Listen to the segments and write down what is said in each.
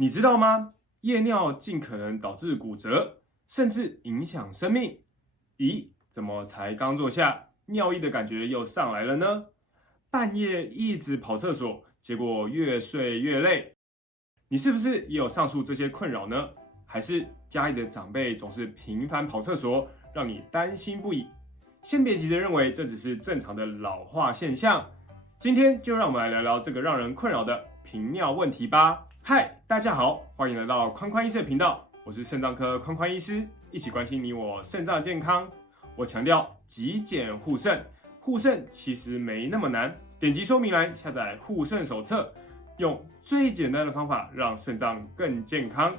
你知道吗？夜尿尽可能导致骨折，甚至影响生命。咦，怎么才刚坐下，尿意的感觉又上来了呢？半夜一直跑厕所，结果越睡越累。你是不是也有上述这些困扰呢？还是家里的长辈总是频繁跑厕所，让你担心不已？先别急着认为这只是正常的老化现象。今天就让我们来聊聊这个让人困扰的频尿问题吧。嗨，大家好，欢迎来到宽宽医师的频道，我是肾脏科宽宽医师，一起关心你我肾脏健康。我强调极简护肾，护肾其实没那么难。点击说明栏下载护肾手册，用最简单的方法让肾脏更健康。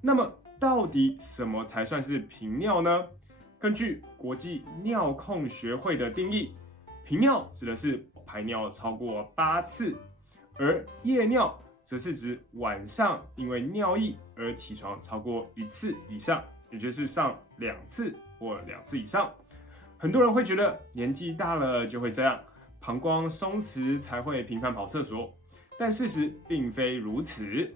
那么，到底什么才算是频尿呢？根据国际尿控学会的定义，频尿指的是排尿超过8次，而夜尿则是指晚上因为尿意而起床超过1次以上，也就是上2次或2次以上。很多人会觉得年纪大了就会这样，膀胱松弛才会频繁跑厕所，但事实并非如此，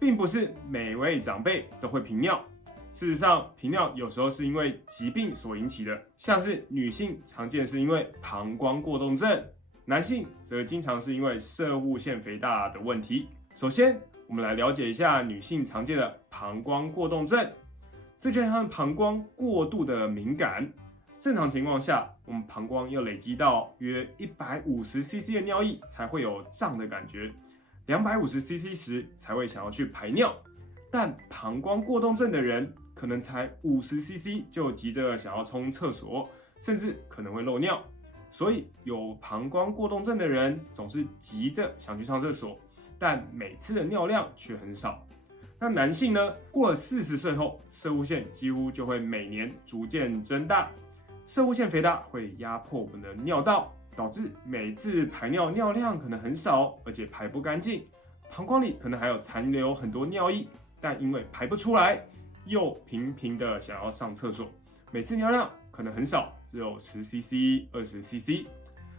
并不是每位长辈都会频尿。事实上，频尿有时候是因为疾病所引起的，像是女性常见是因为膀胱过动症，男性则经常是因为攝護腺肥大的问题。首先，我们来了解一下女性常见的膀胱过动症，这就像膀胱过度的敏感。正常情况下，我们膀胱要累积到约150cc 的尿液才会有胀的感觉，250cc 时才会想要去排尿。但膀胱过动症的人可能才50cc 就急着想要冲厕所，甚至可能会漏尿。所以有膀胱过动症的人总是急着想去上厕所，但每次的尿量却很少。那男性呢？过了40岁后，攝護腺几乎就会每年逐渐增大，攝護腺肥大会压迫我们的尿道，导致每次排尿尿量可能很少，而且排不干净，膀胱里可能还有残留很多尿液，但因为排不出来，又频频的想要上厕所，每次尿量可能很少，只有10cc、20cc。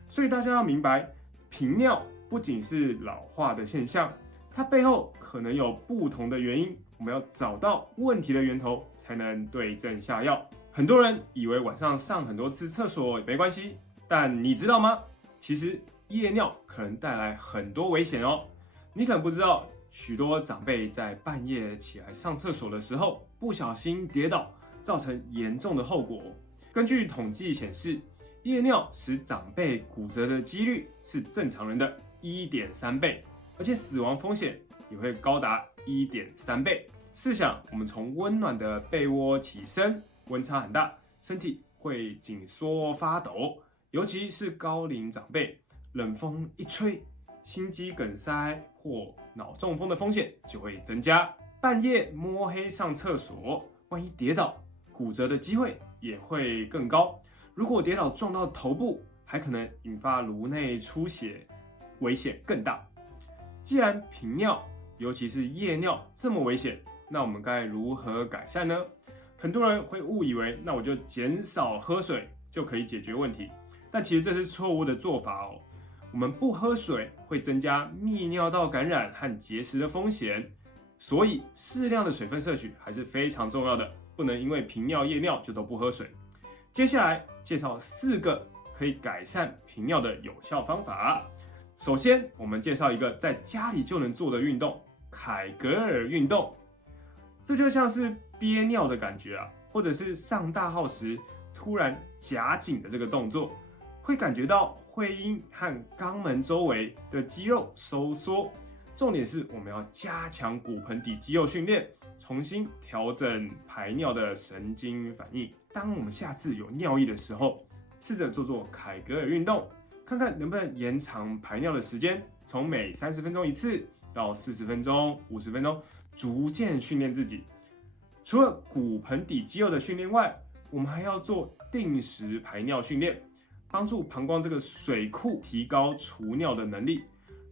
所以大家要明白，频尿不仅是老化的现象，它背后可能有不同的原因，我们要找到问题的源头，才能对症下药。很多人以为晚上上很多次厕所也没关系，但你知道吗？其实夜尿可能带来很多危险哦。你可能不知道，许多长辈在半夜起来上厕所的时候，不小心跌倒，造成严重的后果。根据统计显示，夜尿使长辈骨折的几率是正常人的1.3倍，而且死亡风险也会高达1.3倍。试想，我们从温暖的被窝起身，温差很大，身体会紧缩发抖，尤其是高龄长辈，冷风一吹，心肌梗塞或脑中风的风险就会增加。半夜摸黑上厕所，万一跌倒，骨折的机会也会更高。如果跌倒撞到头部，还可能引发颅内出血，危险更大。既然频尿，尤其是夜尿这么危险，那我们该如何改善呢？很多人会误以为，那我就减少喝水就可以解决问题，但其实这是错误的做法哦。我们不喝水会增加泌尿道感染和结石的风险，所以适量的水分摄取还是非常重要的，不能因为频尿、夜尿就都不喝水。接下来介绍4个可以改善频尿的有效方法。首先，我们介绍一个在家里就能做的运动——凯格尔运动。这就像是憋尿的感觉啊，或者是上大号时突然夹紧的这个动作，会感觉到会阴和肛门周围的肌肉收缩。重点是我们要加强骨盆底肌肉训练，重新调整排尿的神经反应。当我们下次有尿意的时候，试着做做凯格尔运动，看看能不能延长排尿的时间，从每30分钟1次到40分钟、50分钟，逐渐训练自己。除了骨盆底肌肉的训练外，我们还要做定时排尿训练，帮助膀胱这个水库提高除尿的能力。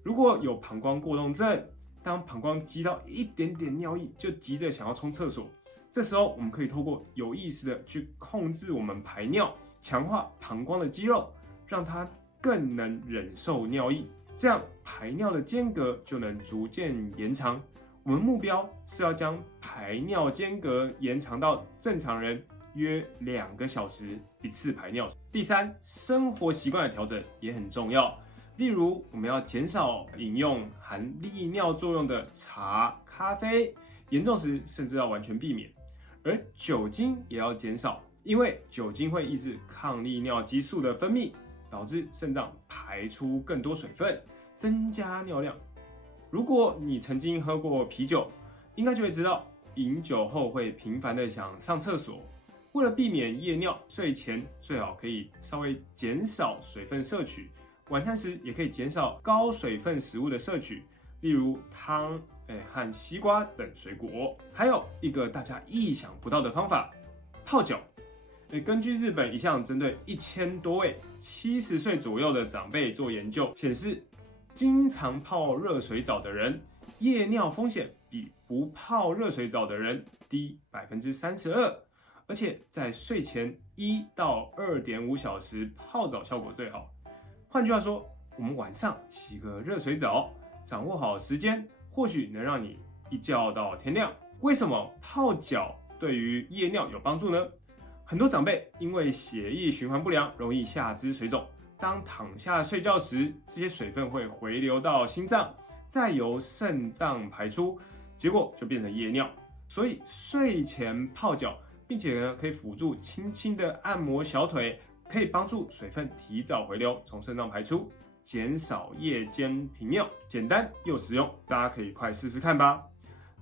如果有膀胱过动症，当膀胱积到一点点尿液就急着想要冲厕所，这时候我们可以透过有意识的去控制我们排尿，强化膀胱的肌肉，让它更能忍受尿液，这样排尿的间隔就能逐渐延长，我们目标是要将排尿间隔延长到正常人约2个小时一次排尿。第三，生活习惯的调整也很重要，例如我们要减少饮用含利尿作用的茶、咖啡，严重时甚至要完全避免。而酒精也要减少，因为酒精会抑制抗利尿激素的分泌，导致肾脏排出更多水分，增加尿量。如果你曾经喝过啤酒，应该就会知道，饮酒后会频繁的想上厕所。为了避免夜尿，睡前最好可以稍微减少水分摄取，晚餐时也可以减少高水分食物的摄取，例如汤和西瓜等水果。还有一个大家意想不到的方法，泡脚。根据日本一项针对1000多位70岁左右的长辈做研究显示，经常泡热水澡的人，夜尿风险比不泡热水澡的人低32%，而且在睡前1到2.5小时泡澡效果最好。换句话说，我们晚上洗个热水澡，掌握好时间，或许能让你一觉到天亮。为什么泡脚对于夜尿有帮助呢？很多长辈因为血液循环不良，容易下肢水肿。当躺下睡觉时，这些水分会回流到心脏，再由肾脏排出，结果就变成夜尿。所以睡前泡脚，并且呢可以辅助轻轻的按摩小腿，可以帮助水分提早回流，从肾脏排出，减少夜间频尿，简单又实用，大家可以快试试看吧。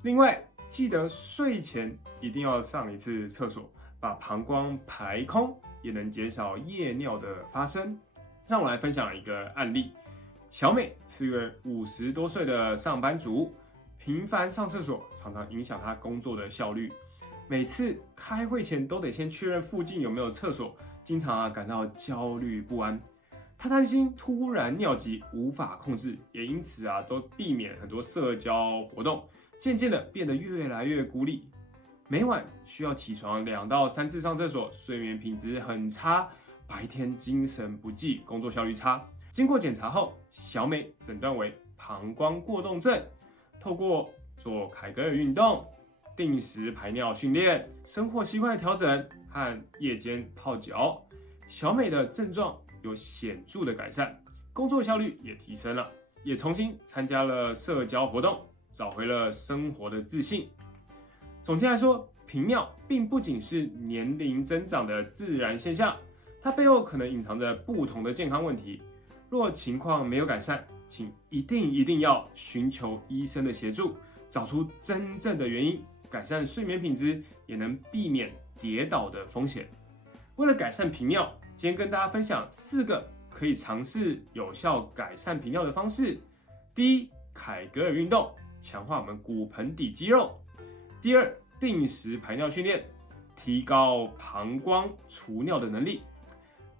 另外，记得睡前一定要上一次厕所，把膀胱排空，也能减少夜尿的发生。让我来分享一个案例。小美是一位50多岁的上班族，频繁上厕所常常影响她工作的效率。每次开会前都得先确认附近有没有厕所，经常感到焦虑不安。她担心突然尿急无法控制，也因此都避免很多社交活动，渐渐的变得越来越孤立。每晚需要起床2到3次上厕所，睡眠品质很差，白天精神不济，工作效率差。经过检查后，小美诊断为膀胱过动症。透过做凯格尔运动、定时排尿训练、生活习惯的调整和夜间泡脚，小美的症状有显著的改善，工作效率也提升了，也重新参加了社交活动，找回了生活的自信。总结来说，频尿并不仅是年龄增长的自然现象，它背后可能隐藏着不同的健康问题。若情况没有改善，请一定要寻求医生的协助，找出真正的原因，改善睡眠品质，也能避免跌倒的风险。为了改善频尿，今天跟大家分享4个可以尝试有效改善频尿的方式。第一，凯格尔运动，强化我们骨盆底肌肉。第二，定时排尿训练，提高膀胱除尿的能力。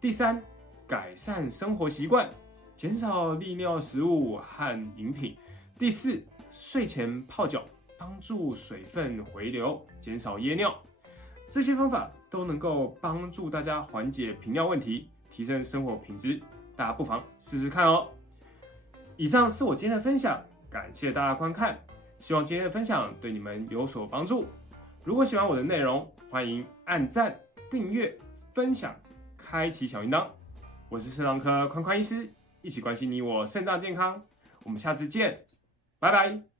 第三，改善生活习惯，减少利尿食物和饮品。第四，睡前泡脚，帮助水分回流，减少夜尿。这些方法都能够帮助大家缓解频尿问题，提升生活品质，大家不妨试试看哦。以上是我今天的分享，感谢大家观看，希望今天的分享对你们有所帮助。如果喜欢我的内容，欢迎按赞、订阅、分享、开启小铃铛。我是肾脏科宽宽医师，一起关心你我肾脏健康。我们下次见，拜拜。